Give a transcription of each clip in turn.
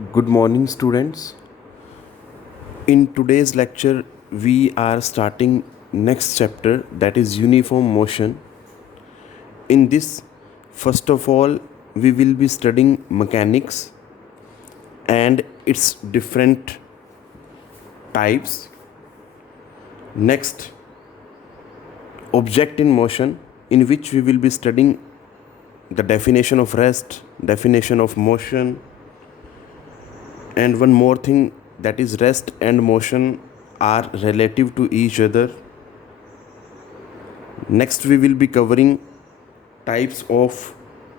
Good morning, students. In today's lecture, we are starting next chapter, that is uniform motion. In this, first of all, we will be studying mechanics and its different types. Next, object in motion, in which we will be studying the definition of rest, definition of motion, and one more thing, that is rest and motion are relative to each other. Next, we will be covering types of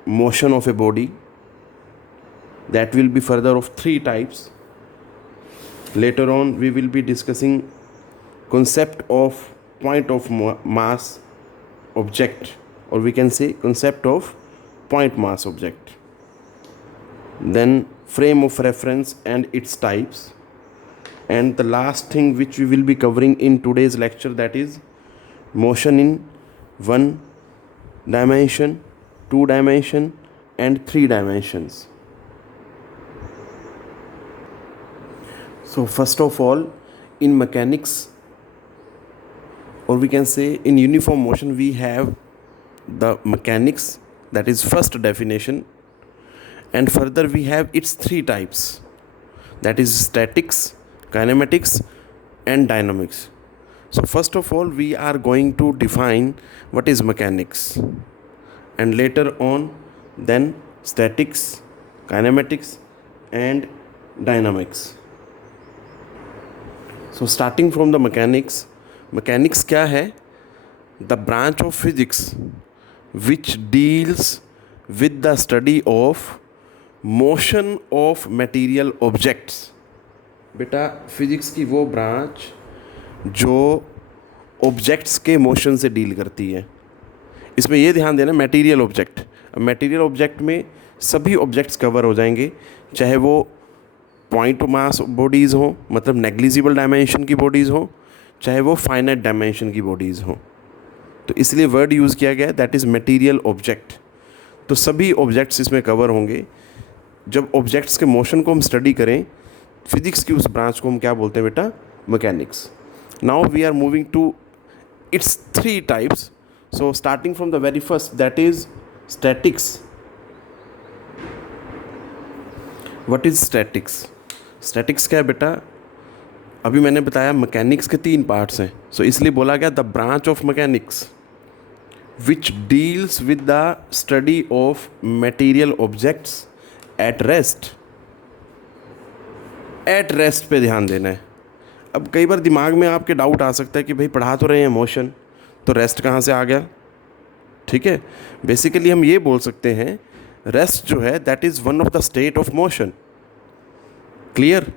motion of a body. That will be further of 3 types. Later on, we will be discussing concept of point of mass object, or we can say concept of point mass object. Then frame of reference and its types. And the last thing which we will be covering in today's lecture, that is motion in 1 dimension, 2 dimension and 3 dimensions. So first of all, in mechanics, or we can say in uniform motion, we have the mechanics, that is first definition, and further we have its 3 types, that is statics, kinematics and dynamics. So first of all, we are going to define what is mechanics, and later on then statics, kinematics and dynamics. So starting from the mechanics क्या है? The branch of physics which deals with the study of motion of material objects. बेटा physics की वो branch जो objects के motion से deal करती है. इसमें ये ध्यान देना, मटेरियल ऑब्जेक्ट. अब मटेरियल ऑब्जेक्ट में सभी ऑब्जेक्ट्स कवर हो जाएंगे, चाहे वो पॉइंट मास बॉडीज़ हों, मतलब नेग्लिजिबल डायमेंशन की बॉडीज़ हों, चाहे वो फाइनाइट डायमेंशन की बॉडीज़ हों. तो इसलिए वर्ड यूज़ किया गया है, दैट इज़ मटेरियल ऑब्जेक्ट. तो सभी ऑब्जेक्ट्स इसमें कवर होंगे. जब ऑब्जेक्ट्स के मोशन को हम स्टडी करें, फिजिक्स की उस ब्रांच को हम क्या बोलते हैं बेटा? Mechanics. Now we are moving to its 3 types. So starting from the very first, that is statics. What is statics? Statics क्या है बेटा? अभी मैंने बताया मैकेनिक्स के 3 पार्ट्स हैं, सो इसलिए बोला गया the branch of mechanics which deals with the study of material objects at rest. At rest पे ध्यान देना है. अब कई बार दिमाग में आपके डाउट आ सकता है कि भाई पढ़ा तो रहे हैं मोशन, तो रेस्ट कहाँ से आ गया? ठीक है, बेसिकली हम ये बोल सकते हैं, रेस्ट जो है that is one of the state of motion. Clear?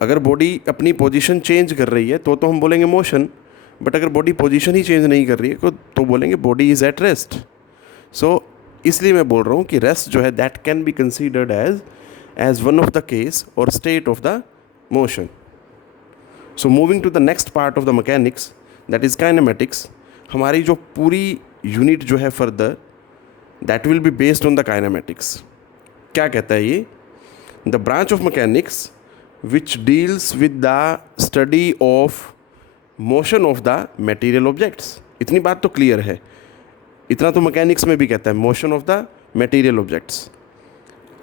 अगर बॉडी अपनी पोजीशन चेंज कर रही है तो हम बोलेंगे मोशन, बट अगर बॉडी पोजीशन ही चेंज नहीं कर रही है तो बोलेंगे body is at rest. So इसलिए मैं बोल रहा हूँ कि रेस्ट जो है that can be considered as one of the case और state of the motion. So moving to the next part of the mechanics, that is kinematics. हमारी जो पूरी यूनिट जो है further, that will be based on the kinematics. क्या कहता है ये? The branch of mechanics which deals with the study of motion of the material objects. इतनी बात तो क्लियर है. इतना तो मैकेनिक्स में भी कहता है, motion of the material objects.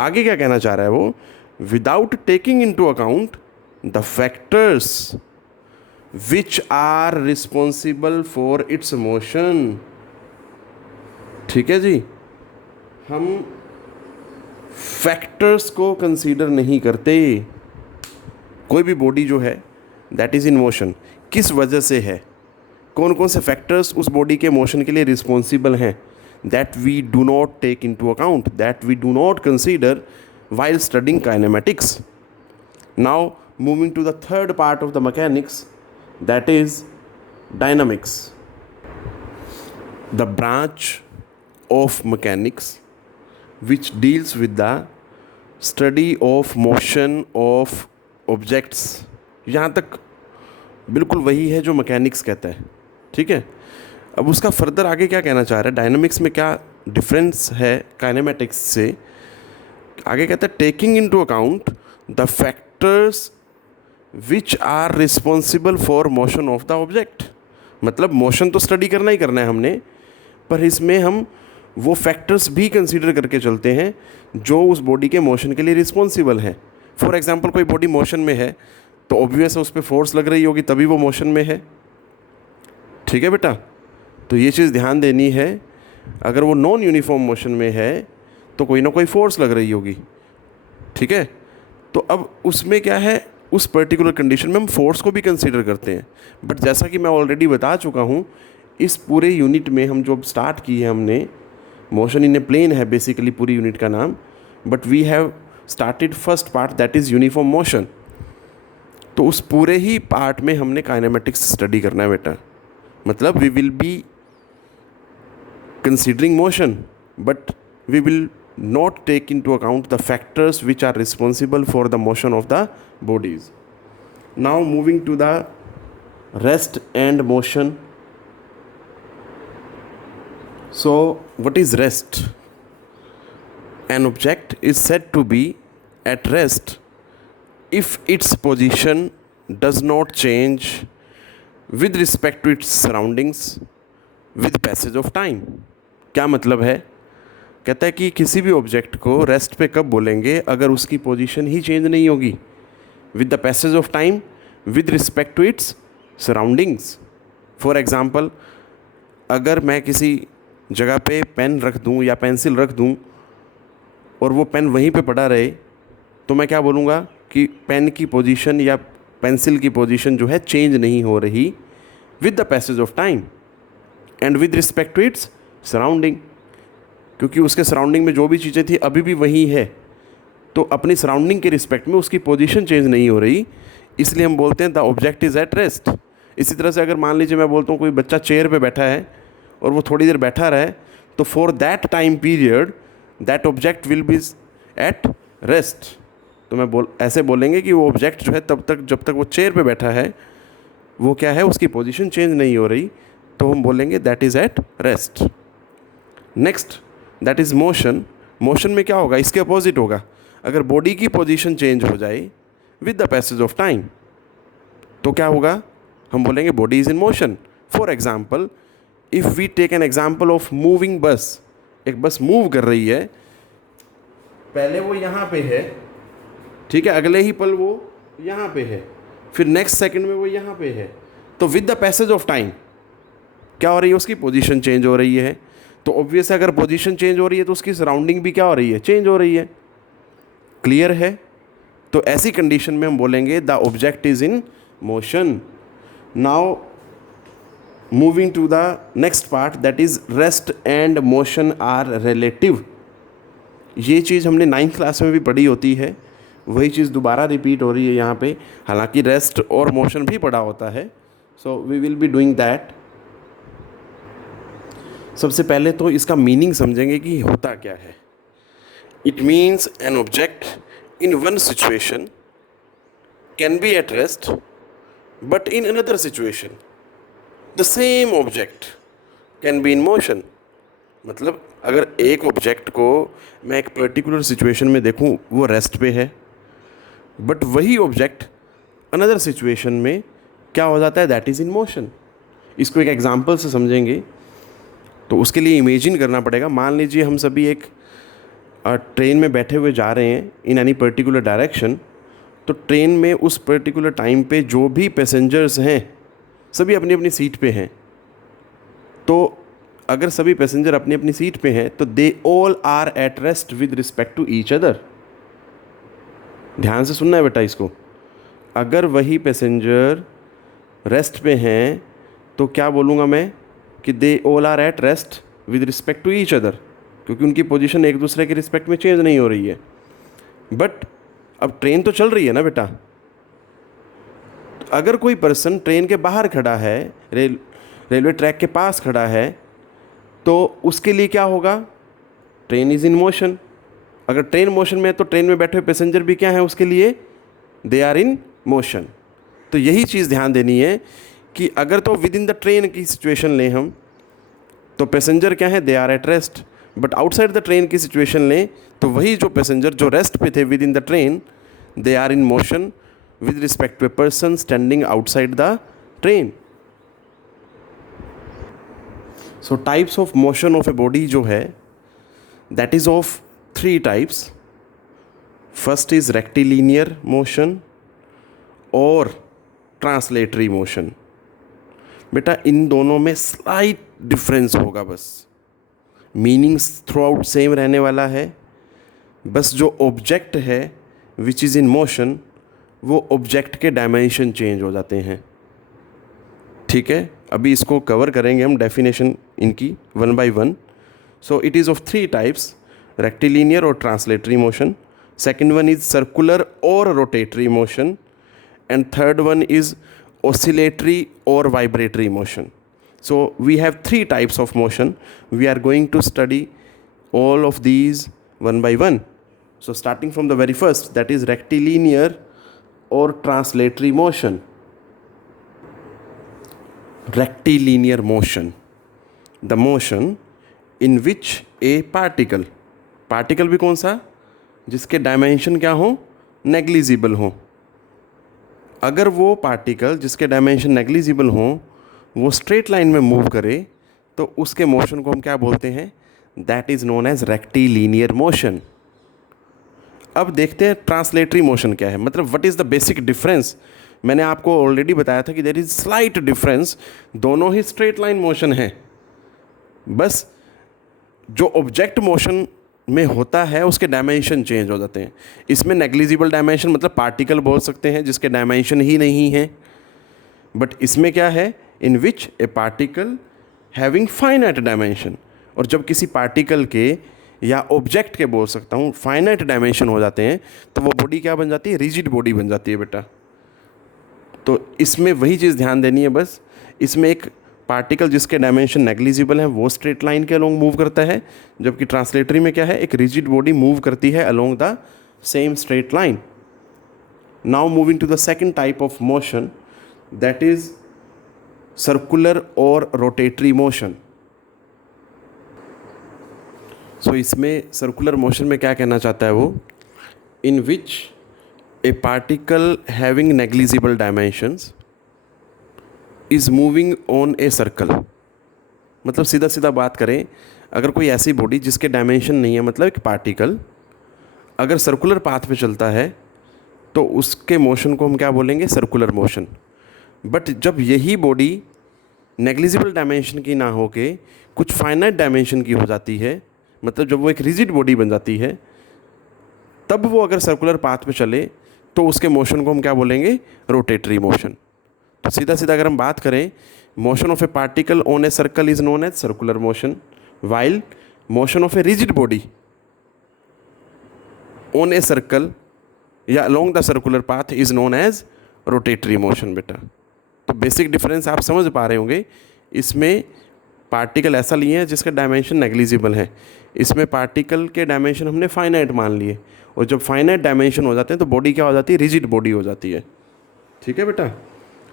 आगे क्या कहना चाह रहा है वो? Without taking into account the factors which are responsible for its motion. ठीक है जी, हम फैक्टर्स को कंसीडर नहीं करते. कोई भी बॉडी जो है दैट इज़ इन मोशन, किस वजह से है, कौन कौन से फैक्टर्स उस बॉडी के मोशन के लिए रिस्पॉन्सिबल हैं, that we do not take into account, that we do not consider while studying kinematics. Now moving to the third part of the mechanics, that is dynamics. The branch of mechanics which deals with the study of motion of objects. यहाँ तक बिल्कुल वही है जो mechanics कहता है. ठीक है, अब उसका फर्दर आगे क्या कहना चाह रहा है, डायनामिक्स में क्या डिफरेंस है काइनेमेटिक्स से. आगे कहता है taking into account the factors which are responsible for motion of the object. मतलब मोशन तो स्टडी करना ही करना है हमने, पर इसमें हम वो फैक्टर्स भी कंसीडर करके चलते हैं जो उस बॉडी के मोशन के लिए रिस्पॉन्सिबल हैं। फॉर एग्जांपल कोई बॉडी मोशन में है तो ऑब्वियस है उस पर फोर्स लग रही होगी, तभी वो मोशन में है। ठीक है बेटा, तो ये चीज़ ध्यान देनी है। अगर वो नॉन यूनिफॉर्म मोशन में है तो कोई ना कोई फोर्स लग रही होगी। ठीक है, तो अब उसमें क्या है, उस पर्टिकुलर कंडीशन में हम फोर्स को भी कंसीडर करते हैं। बट जैसा कि मैं ऑलरेडी बता चुका हूँ, इस पूरे यूनिट में हम जो स्टार्ट की है हमने, मोशन इन ए प्लेन है बेसिकली पूरी यूनिट का नाम, but we have started first part that is uniform motion. तो उस पूरे ही पार्ट में हमने काइनेमेटिक्स स्टडी करना है बेटा। मतलब we will be considering motion but we will not take into account the factors which are responsible for the motion of the bodies. Now moving to the rest and motion. So what is rest? An object is said to be at rest if its position does not change with respect to its surroundings with passage of time. क्या मतलब है? कहता है कि किसी भी object को rest पे कब बोलेंगे, अगर उसकी पोजीशन ही चेंज नहीं होगी with the passage of time with respect to its surroundings. For example, अगर मैं किसी जगह पे पेन रख दूं या पेंसिल रख दूं और वो पेन वहीं पे पड़ा रहे, तो मैं क्या बोलूँगा कि पेन की पोजीशन या पेंसिल की पोजीशन जो है चेंज नहीं हो रही with the passage of time and with respect to its surrounding. क्योंकि उसके सराउंडिंग में जो भी चीज़ें थी अभी भी वही है, तो अपनी सराउंडिंग के रिस्पेक्ट में उसकी पोजीशन चेंज नहीं हो रही, इसलिए हम बोलते हैं the object is at rest. इसी तरह से अगर मान लीजिए मैं बोलता हूँ कोई बच्चा चेयर पे बैठा है और वो थोड़ी देर बैठा रहे, तो for that time period that object will be at rest. तो मैं ऐसे बोलेंगे कि वो ऑब्जेक्ट जो है तब तक जब तक वो चेयर पे बैठा है वो क्या है, उसकी पोजीशन चेंज नहीं हो रही, तो हम बोलेंगे that is at rest. Next that is motion. Motion में क्या होगा, इसके अपोजिट होगा। अगर बॉडी की पोजीशन चेंज हो जाए with the passage of time तो क्या होगा, हम बोलेंगे body is in motion. For example, if we take an example of moving bus, एक बस मूव कर रही है, पहले वो यहाँ पे है, ठीक है, अगले ही पल वो यहाँ पे है, फिर नेक्स्ट सेकंड में वो यहाँ पे है, तो with the passage of time क्या हो रही है, उसकी पोजीशन चेंज हो रही है। तो ऑब्वियस अगर पोजीशन चेंज हो रही है तो उसकी सराउंडिंग भी क्या हो रही है, चेंज हो रही है। क्लियर है? तो ऐसी कंडीशन में हम बोलेंगे the object is in motion. Now moving to the next part that is rest and motion are relative. ये चीज़ हमने 9th क्लास में भी पढ़ी होती है, वही चीज़ दोबारा रिपीट हो रही है यहाँ पे। हालांकि रेस्ट और मोशन भी पढ़ा होता है, so we will be doing that. सबसे पहले तो इसका मीनिंग समझेंगे कि होता क्या है। It means an object in one situation can be eight rest but in another situation the same object can be in motion. मतलब अगर एक ऑब्जेक्ट को मैं एक पर्टिकुलर सिचुएशन में देखूं वो रेस्ट पे है, बट वही ऑब्जेक्ट अनदर सिचुएशन में क्या हो जाता है, दैट इज़ इन मोशन। इसको एक एग्जांपल से समझेंगे तो उसके लिए इमेजिन करना पड़ेगा। मान लीजिए हम सभी एक ट्रेन में बैठे हुए जा रहे हैं इन एनी पर्टिकुलर डायरेक्शन, तो ट्रेन में उस पर्टिकुलर टाइम पे जो भी पैसेंजर्स हैं सभी अपनी अपनी सीट पे हैं। तो अगर सभी पैसेंजर अपनी अपनी सीट पे हैं तो they all are at rest with respect to each other. ध्यान से सुनना है बेटा इसको। अगर वही पैसेंजर रेस्ट पे हैं तो क्या बोलूँगा मैं कि they all are at rest with respect to each other, क्योंकि उनकी पोजीशन एक दूसरे के रिस्पेक्ट में चेंज नहीं हो रही है। बट अब ट्रेन तो चल रही है ना बेटा, तो अगर कोई पर्सन ट्रेन के बाहर खड़ा है, रेलवे ट्रैक के पास खड़ा है, तो उसके लिए क्या होगा, ट्रेन इज़ इन मोशन। अगर ट्रेन मोशन में है तो ट्रेन में बैठे हुए पैसेंजर भी क्या हैं उसके लिए, दे आर इन मोशन। तो यही चीज़ ध्यान देनी है कि अगर तो विद इन द ट्रेन की सिचुएशन लें हम तो पैसेंजर क्या है, they are at rest, but outside the train की सिचुएशन लें तो वही जो पैसेंजर जो रेस्ट पे थे within the train, they are in motion with respect to a person standing outside the train. So types of motion of a body जो है that is of 3 types. First is rectilinear motion और translatory motion. बेटा इन दोनों में slight difference होगा, बस meanings through out same रहने वाला है. बस जो ऑब्जेक्ट है विच इज़ इन मोशन वो ऑब्जेक्ट के डायमेंशन चेंज हो जाते हैं. ठीक है, अभी इसको कवर करेंगे हम डेफिनेशन इनकी one by one. So it is of 3 types, rectilinear और translatory motion. Second one is circular और rotatory motion. And third one is oscillatory or vibratory motion. So we have 3 types of motion. We are going to study all of these one by one. So starting from the very first, that is rectilinear or translatory motion. Rectilinear motion, the motion in which a particle भी कौन सा, जिसके dimension क्या हो, negligible हो. अगर वो particle जिसके डायमेंशन नेग्लिजिबल हों वो स्ट्रेट लाइन में मूव करे तो उसके मोशन को हम क्या बोलते हैं, that is known as rectilinear motion. अब देखते हैं ट्रांसलेटरी मोशन क्या है, मतलब what is the basic difference. मैंने आपको ऑलरेडी बताया था कि देयर इज़ स्लाइट डिफरेंस, दोनों ही स्ट्रेट लाइन मोशन है. बस जो ऑब्जेक्ट मोशन में होता है उसके डायमेंशन चेंज हो जाते हैं. इसमें नेग्लिजिबल डायमेंशन मतलब पार्टिकल बोल सकते हैं जिसके डायमेंशन ही नहीं है. बट इसमें क्या है, in which a particle having finite dimension. और जब किसी पार्टिकल के या ऑब्जेक्ट के बोल सकता हूँ फाइनाइट डायमेंशन हो जाते हैं तो वो बॉडी क्या बन जाती है, रिजिड बॉडी बन जाती है बेटा. तो इसमें वही चीज़ ध्यान देनी है. बस इसमें एक पार्टिकल जिसके डायमेंशन नेग्लिजिबल है वो स्ट्रेट लाइन के अलोंग मूव करता है, जबकि ट्रांसलेटरी में क्या है, एक रिजिड बॉडी मूव करती है along the same straight line. Now moving to the second type of motion, that is circular और रोटेटरी मोशन. सो इसमें सर्कुलर मोशन में क्या कहना चाहता है वो, in which a particle having negligible dimensions is moving on a circle. मतलब सीधा सीधा बात करें, अगर कोई ऐसी बॉडी जिसके डायमेंशन नहीं है, मतलब एक पार्टिकल अगर सर्कुलर पाथ पे चलता है तो उसके मोशन को हम क्या बोलेंगे, सर्कुलर मोशन. बट जब यही बॉडी नेग्लिजिबल डायमेंशन की ना हो के कुछ फाइनाइट डायमेंशन की हो जाती है, मतलब जब वो एक रिजिड बॉडी बन जाती है, तब वो अगर सर्कुलर पाथ पे चले तो उसके मोशन को हम क्या बोलेंगे, रोटेटरी मोशन. तो सीधा सीधा अगर हम बात करें, motion of a particle on a circle is known as circular motion, while motion of a rigid body on a circle या along the circular path is known as rotatory motion. बेटा तो बेसिक डिफरेंस आप समझ पा रहे होंगे. इसमें particle ऐसा लिए हैं जिसका डायमेंशन नेग्लिजिबल है, इसमें पार्टिकल के डायमेंशन हमने फाइनाइट मान लिए, और जब फाइनाइट डायमेंशन हो जाते हैं तो बॉडी क्या हो जाती है, रिजिड बॉडी हो जाती है. ठीक है बेटा.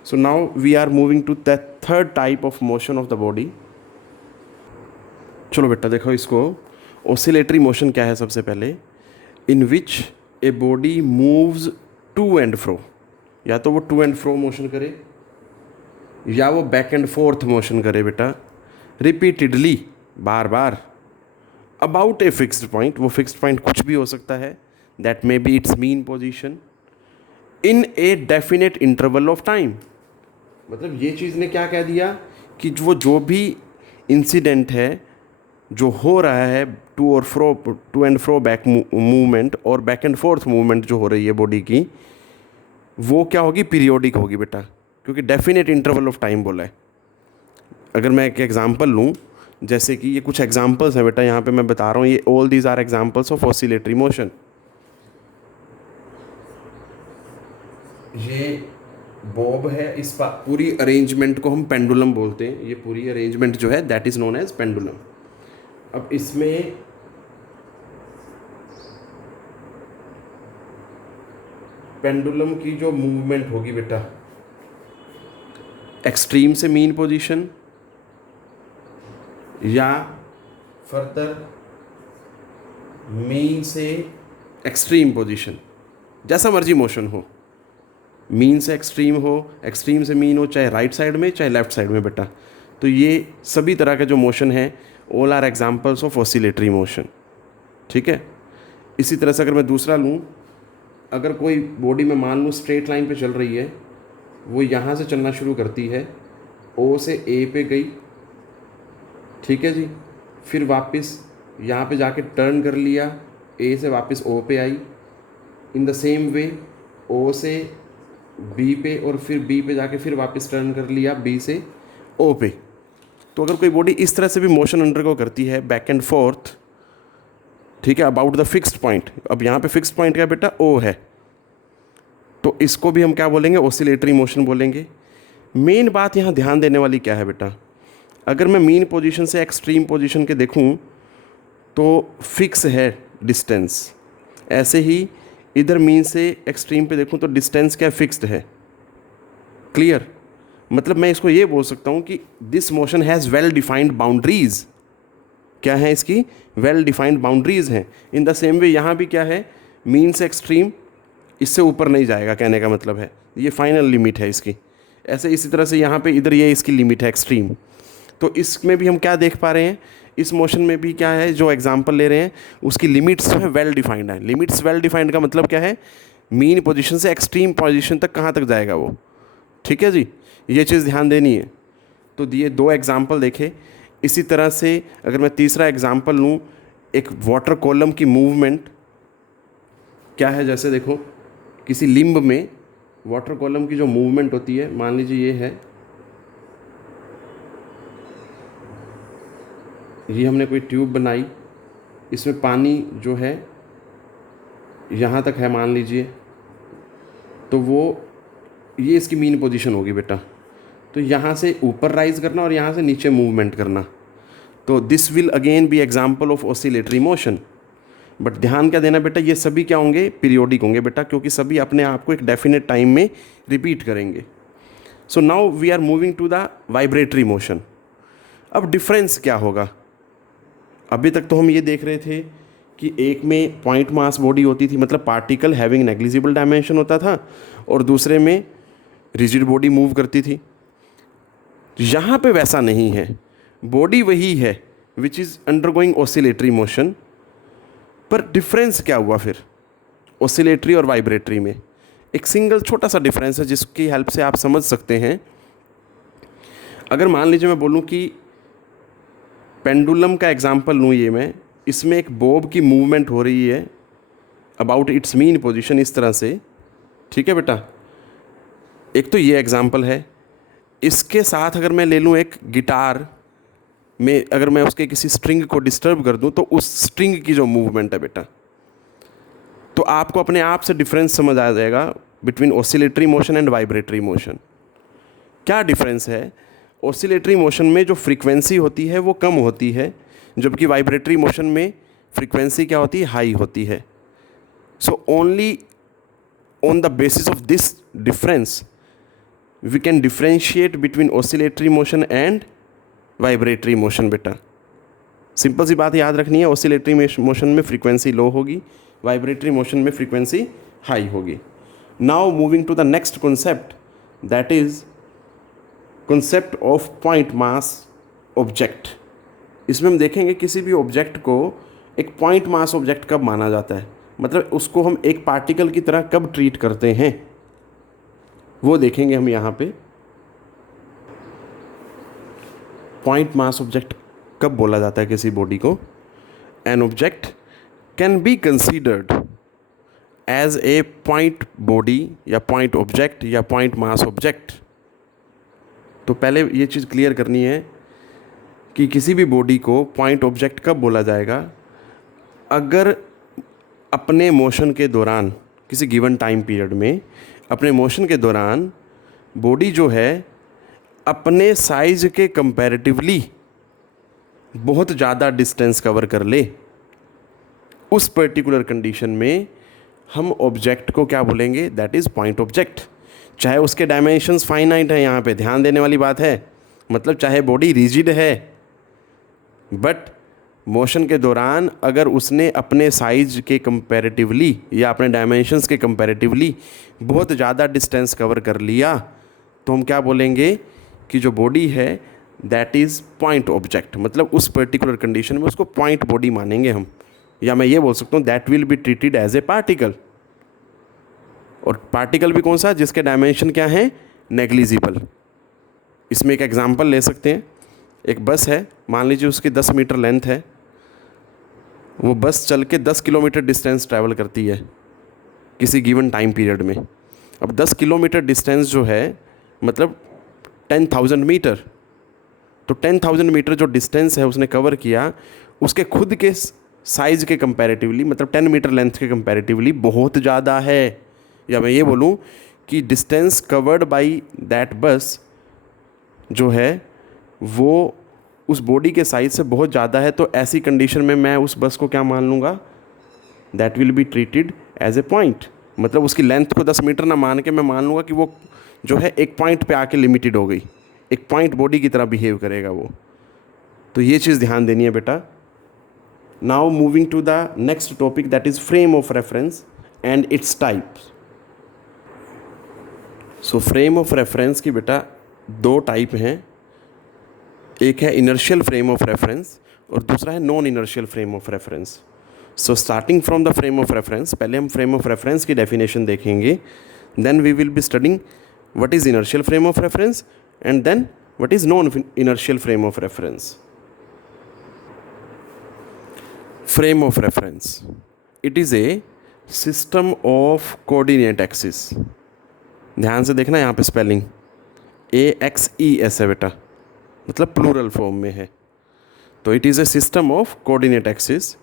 So now we are moving to the third type of motion of the body. चलो बेटा देखो इसको, oscillatory motion क्या है सबसे पहले, in which a body moves to and fro. या तो वो to and fro motion करे या वो back and forth motion करे बेटा, repeatedly, bar bar, about a fixed point. वो fixed point कुछ भी हो सकता है, that may be its mean position, in a definite interval of time. मतलब ये चीज़ ने क्या कह दिया कि वो जो भी इंसिडेंट है जो हो रहा है, to and fro back movement और बैक एंड फोर्थ मूवमेंट जो हो रही है बॉडी की, वो क्या होगी, पीरियोडिक होगी बेटा, क्योंकि डेफिनेट इंटरवल ऑफ टाइम बोला है. अगर मैं एक एग्जांपल लूँ, जैसे कि ये कुछ एग्जांपल्स हैं बेटा, यहाँ पे मैं बता रहा हूँ, ये all these are examples of oscillatory motion. ये बॉब है, इस पूरी अरेंजमेंट को हम पेंडुलम बोलते हैं. ये पूरी अरेंजमेंट जो है that is known as pendulum. अब इसमें पेंडुलम की जो मूवमेंट होगी बेटा, एक्सट्रीम से मीन पोजीशन या फर्दर मीन से एक्सट्रीम पोजीशन, जैसा मर्जी मोशन हो, मीन से एक्सट्रीम हो, एक्सट्रीम से मीन हो, चाहे राइट साइड में चाहे लेफ्ट साइड में बेटा। तो ये सभी तरह के जो मोशन है all are examples of oscillatory motion. ठीक है। इसी तरह से अगर मैं दूसरा लूँ, अगर कोई बॉडी में मान लूँ स्ट्रेट लाइन पे चल रही है, वो यहाँ से चलना शुरू करती है, ओ से ए पे गई, ठीक है जी, फिर वापस यहाँ पे जाके टर्न कर लिया, ए से वापस ओ पे आई, इन द सेम वे ओ से बी पे और फिर बी पे जाके फिर वापस टर्न कर लिया बी से ओ पे। तो अगर कोई बॉडी इस तरह से भी मोशन अंडरगो करती है बैक एंड फोर्थ, ठीक है, अबाउट द फिक्स्ड पॉइंट, अब यहाँ पे फिक्स्ड पॉइंट क्या बेटा, ओ है, तो इसको भी हम क्या बोलेंगे, ऑसिलेटरी मोशन बोलेंगे। मेन बात यहाँ ध्यान देने वाली क्या है बेटा, अगर मैं मीन पोजीशन से एक्सट्रीम पोजीशन के देखूँ तो फिक्स है डिस्टेंस, ऐसे ही इधर मीन से एक्सट्रीम पे देखूँ तो डिस्टेंस क्या फिक्स्ड है। क्लियर, मतलब मैं इसको ये बोल सकता हूँ कि this motion has well defined boundaries, क्या है इसकी, वेल डिफाइंड बाउंड्रीज हैं। इन द सेम वे यहाँ भी क्या है, मीन से एक्सट्रीम इससे ऊपर नहीं जाएगा, कहने का मतलब है ये फाइनल लिमिट है इसकी। ऐसे इसी तरह से यहाँ पे इधर ये इसकी लिमिट है एक्सट्रीम। तो इसमें भी हम क्या देख पा रहे हैं, इस मोशन में भी क्या है, जो एग्जांपल ले रहे हैं उसकी लिमिट्स जो है वेल डिफाइंड है। लिमिट्स वेल डिफाइंड का मतलब क्या है, मीन पोजीशन से एक्सट्रीम पोजीशन तक कहाँ तक जाएगा वो। ठीक है जी, ये चीज़ ध्यान देनी है। तो दिए दो एग्जांपल देखे। इसी तरह से अगर मैं तीसरा एग्जांपल लूँ, एक वाटर कॉलम की मूवमेंट क्या है, जैसे देखो किसी लिम्ब में वाटर कॉलम की जो मूवमेंट होती है, मान लीजिए ये है, ये हमने कोई ट्यूब बनाई, इसमें पानी जो है यहाँ तक है मान लीजिए, तो वो ये इसकी मीन पोजीशन होगी बेटा। तो यहाँ से ऊपर राइज करना और यहाँ से नीचे मूवमेंट करना, तो this will again be example of oscillatory motion. But ध्यान क्या देना बेटा, ये सभी क्या होंगे, पीरियोडिक होंगे बेटा, क्योंकि सभी अपने आप को एक डेफिनेट टाइम में रिपीट करेंगे। So now we are moving to the vibratory motion. अब डिफरेंस क्या होगा, अभी तक तो हम ये देख रहे थे कि एक में पॉइंट मास बॉडी होती थी, मतलब पार्टिकल हैविंग नेग्लिजिबल डायमेंशन होता था, और दूसरे में रिजिड बॉडी मूव करती थी। यहाँ पे वैसा नहीं है, बॉडी वही है which is undergoing oscillatory motion, पर डिफरेंस क्या हुआ फिर ऑसिलेटरी और वाइब्रेटरी में। एक सिंगल छोटा सा डिफरेंस है जिसकी हेल्प से आप समझ सकते हैं। अगर मान लीजिए मैं बोलूँ कि पेंडुलम का एग्जांपल लूँ ये मैं, इसमें एक बॉब की मूवमेंट हो रही है अबाउट इट्स मीन पोजीशन इस तरह से। ठीक है बेटा, एक तो ये एग्जांपल है। इसके साथ अगर मैं ले लूँ एक गिटार में, अगर मैं उसके किसी स्ट्रिंग को डिस्टर्ब कर दूँ तो उस स्ट्रिंग की जो मूवमेंट है बेटा, तो आपको अपने आप से डिफरेंस समझ आ जाएगा between oscillatory motion and vibratory motion. क्या डिफरेंस है, ऑसिलेटरी मोशन में जो फ्रीक्वेंसी होती है वो कम होती है, जबकि वाइब्रेटरी मोशन में फ्रीक्वेंसी क्या होती है, हाई होती है। So only on the basis of this difference we can differentiate between oscillatory motion and vibratory motion बेटा। सिंपल सी बात याद रखनी है, ऑसिलेटरी मोशन में फ्रीक्वेंसी लो होगी, वाइब्रेटरी मोशन में फ्रीक्वेंसी हाई होगी। Now moving to the next concept, that is concept of point mass object. इसमें हम देखेंगे किसी भी ऑब्जेक्ट को एक पॉइंट मास ऑब्जेक्ट कब माना जाता है, मतलब उसको हम एक पार्टिकल की तरह कब ट्रीट करते हैं, वो देखेंगे हम यहाँ पे। पॉइंट मास ऑब्जेक्ट कब बोला जाता है किसी बॉडी को, an object can be considered as a point body या पॉइंट ऑब्जेक्ट या पॉइंट मास ऑब्जेक्ट। तो पहले ये चीज़ क्लियर करनी है कि किसी भी बॉडी को पॉइंट ऑब्जेक्ट कब बोला जाएगा, अगर अपने मोशन के दौरान, किसी गिवन टाइम पीरियड में अपने मोशन के दौरान बॉडी जो है अपने साइज के कंपैरेटिवली बहुत ज़्यादा डिस्टेंस कवर कर ले, उस पर्टिकुलर कंडीशन में हम ऑब्जेक्ट को क्या बोलेंगे, दैट इज़ पॉइंट ऑब्जेक्ट। चाहे उसके डायमेंशंस फाइनाइट हैं, यहाँ पे ध्यान देने वाली बात है, मतलब चाहे बॉडी रिजिड है बट मोशन के दौरान अगर उसने अपने साइज के कंपैरेटिवली या अपने डायमेंशंस के कंपैरेटिवली बहुत ज़्यादा डिस्टेंस कवर कर लिया तो हम क्या बोलेंगे कि जो बॉडी है दैट इज़ पॉइंट ऑब्जेक्ट, मतलब उस पर्टिकुलर कंडीशन में उसको पॉइंट बॉडी मानेंगे हम। या मैं ये बोल सकता हूँ that will be treated as a particle. और पार्टिकल भी कौन सा, जिसके डायमेंशन क्या है, नेग्लिजिबल। इसमें एक एग्जांपल ले सकते हैं। एक बस है, मान लीजिए उसकी 10 मीटर लेंथ है, वो बस चल के 10 किलोमीटर डिस्टेंस ट्रैवल करती है किसी गिवन टाइम पीरियड में। अब 10 किलोमीटर डिस्टेंस जो है मतलब 10,000 मीटर, तो 10,000 मीटर जो डिस्टेंस है उसने कवर किया, उसके खुद के साइज़ के कंपैरेटिवली, मतलब 10 मीटर लेंथ के कंपैरेटिवली बहुत ज़्यादा है। या मैं ये बोलूँ कि डिस्टेंस कवर्ड बाय दैट बस जो है वो उस बॉडी के साइज से बहुत ज़्यादा है, तो ऐसी कंडीशन में मैं उस बस को क्या मान लूँगा, that will be treated as a point. मतलब उसकी लेंथ को 10 मीटर ना मान के मैं मान लूँगा कि वो जो है एक पॉइंट पे आके लिमिटेड हो गई, एक पॉइंट बॉडी की तरह बिहेव करेगा वो। तो ये चीज़ ध्यान देनी है बेटा। Now moving to the next topic that is frame of reference and its types. So frame of reference की बेटा दो टाइप हैं, एक है इनर्शियल फ्रेम ऑफ रेफरेंस और दूसरा है non inertial frame of reference. So starting from the frame of reference, पहले हम फ्रेम ऑफ रेफरेंस की डेफिनेशन देखेंगे, then we will be studying what is inertial frame of reference and then what is non inertial frame of reference. Frame of reference, it is a system of coordinate axis. ध्यान से देखना यहाँ पे spelling AXES है बेटा, मतलब plural form में है। तो it is a system of coordinate axis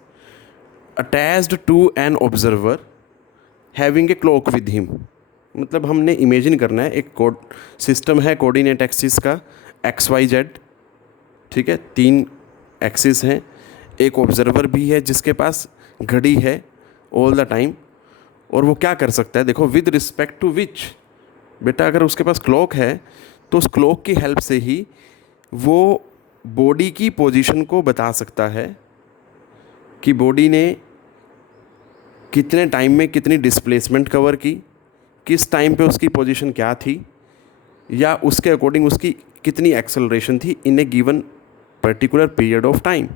attached to an observer having a clock with him. मतलब हमने इमेजिन करना है एक सिस्टम है कोऑर्डिनेट एक्सिस का XYZ, ठीक है, 3 एक्सिस हैं, एक ऑब्जर्वर भी है जिसके पास घड़ी है ऑल द टाइम, और वो क्या कर सकता है, देखो, विद रिस्पेक्ट टू विच, बेटा अगर उसके पास क्लॉक है तो उस क्लॉक की हेल्प से ही वो बॉडी की पोजीशन को बता सकता है कि बॉडी ने कितने टाइम में कितनी डिस्प्लेसमेंट कवर की, किस टाइम पे उसकी पोजीशन क्या थी, या उसके अकॉर्डिंग उसकी कितनी एक्सेलरेशन थी in a given particular period of time.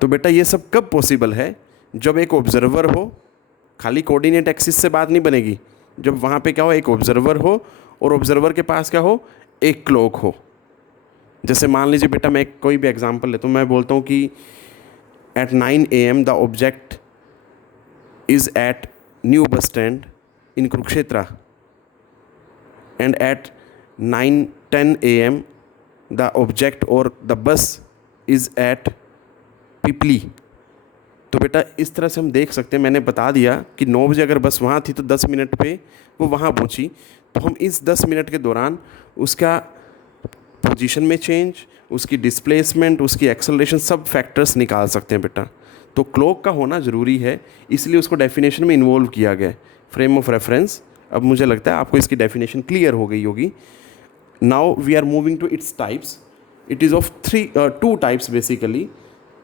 तो बेटा ये सब कब पॉसिबल है, जब एक ऑब्जर्वर हो, खाली कोऑर्डिनेट एक्सिस से बात नहीं बनेगी, जब वहाँ पे क्या हो, एक ऑब्जर्वर हो और ऑब्जर्वर के पास क्या हो, एक क्लॉक हो। जैसे मान लीजिए बेटा मैं कोई भी एग्जांपल लेता हूँ, मैं बोलता हूँ कि at 9 AM the object is at new bus stand in Kurukshetra and at 9:10 AM the object और the bus is at Pipli. तो बेटा इस तरह से हम देख सकते हैं, मैंने बता दिया कि 9 बजे अगर बस वहाँ थी तो 10 मिनट पे वो वहाँ पहुँची, तो हम इस 10 मिनट के दौरान उसका पोजीशन में चेंज, उसकी डिस्प्लेसमेंट, उसकी एक्सेलरेशन, सब फैक्टर्स निकाल सकते हैं बेटा। तो क्लॉक का होना ज़रूरी है, इसलिए उसको डेफिनेशन में इन्वॉल्व किया गया है फ्रेम ऑफ रेफरेंस। अब मुझे लगता है आपको इसकी डेफिनेशन क्लियर हो गई होगी। Now we are moving to its types. It is of 2 types basically.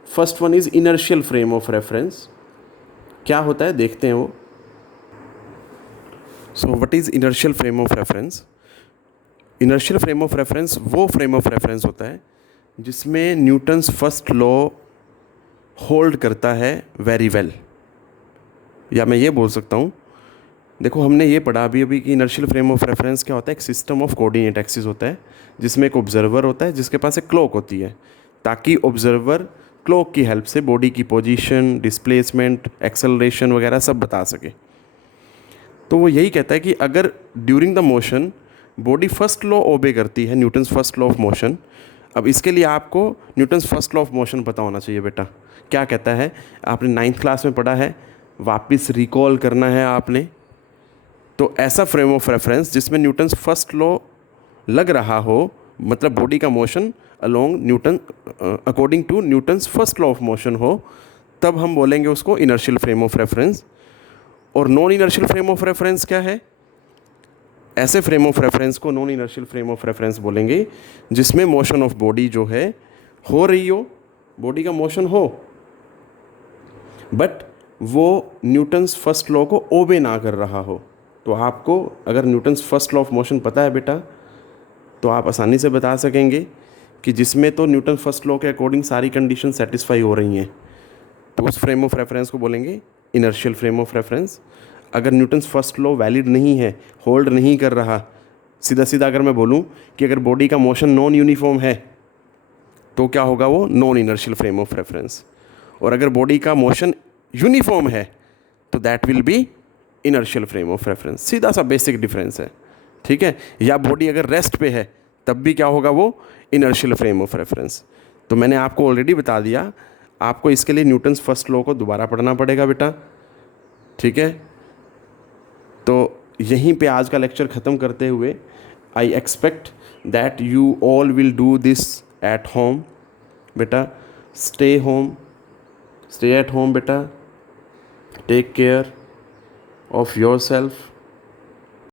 First one is inertial frame of reference. क्या होता है देखते हैं वो। So what is inertial frame of reference. Inertial frame of reference वो फ्रेम ऑफ रेफरेंस होता है जिसमें न्यूटन्स फर्स्ट लॉ होल्ड करता है वेरी वेल। या मैं ये बोल सकता हूँ, देखो हमने ये पढ़ा अभी अभी कि इनर्शियल फ्रेम ऑफ रेफरेंस क्या होता है, एक सिस्टम ऑफ कोऑर्डिनेट एक्सिस होता है जिसमें एक ऑब्जर्वर होता है जिसके पास एक क्लॉक होती है, ताकि ऑब्जर्वर क्लॉक की हेल्प से बॉडी की पोजीशन, डिस्प्लेसमेंट, एक्सेलरेशन वगैरह सब बता सके। तो वो यही कहता है कि अगर during the motion body first law ओबे करती है, Newton's first law of motion. अब इसके लिए आपको Newton's first law of motion पता होना चाहिए बेटा। क्या कहता है, आपने 9th क्लास में पढ़ा है, वापस रिकॉल करना है आपने। तो ऐसा फ्रेम ऑफ रेफरेंस जिसमें न्यूटन्स फर्स्ट लॉ लग रहा हो, मतलब बॉडी का motion along Newton according to Newton's first law of motion हो, तब हम बोलेंगे उसको इनर्शियल फ्रेम ऑफ रेफरेंस। और non inertial frame of reference क्या है, ऐसे फ्रेम ऑफ रेफरेंस को non inertial frame of reference बोलेंगे जिसमें मोशन ऑफ बॉडी जो है हो रही हो, बॉडी का मोशन हो, बट वो न्यूटन्स फर्स्ट लॉ को ओबे ना कर रहा हो। तो आपको अगर Newton's first law of motion पता है बेटा, तो आप आसानी से बता सकेंगे कि जिसमें तो न्यूटन फर्स्ट लॉ के अकॉर्डिंग सारी कंडीशन सेटिस्फाई हो रही हैं, तो उस फ्रेम ऑफ रेफरेंस को बोलेंगे इनर्शियल फ्रेम ऑफ रेफरेंस। अगर न्यूटन्स फर्स्ट लॉ वैलिड नहीं है, होल्ड नहीं कर रहा, सीधा सीधा अगर मैं बोलूँ कि अगर बॉडी का मोशन नॉन यूनिफॉर्म है, तो क्या होगा, वो non inertial frame of reference. और अगर बॉडी का मोशन यूनिफॉर्म है, तो that will B inertial frame of reference. सीधा सा बेसिक डिफरेंस है, ठीक है। या बॉडी अगर रेस्ट पे है, तब भी क्या होगा, वो इनर्शियल फ्रेम ऑफ रेफरेंस। तो मैंने आपको ऑलरेडी बता दिया, आपको इसके लिए न्यूटन्स फर्स्ट लॉ को दोबारा पढ़ना पड़ेगा बेटा, ठीक है। तो यहीं पे आज का लेक्चर ख़त्म करते हुए, I expect that you all will do this at home बेटा। Stay home, stay at home बेटा, take care of your self.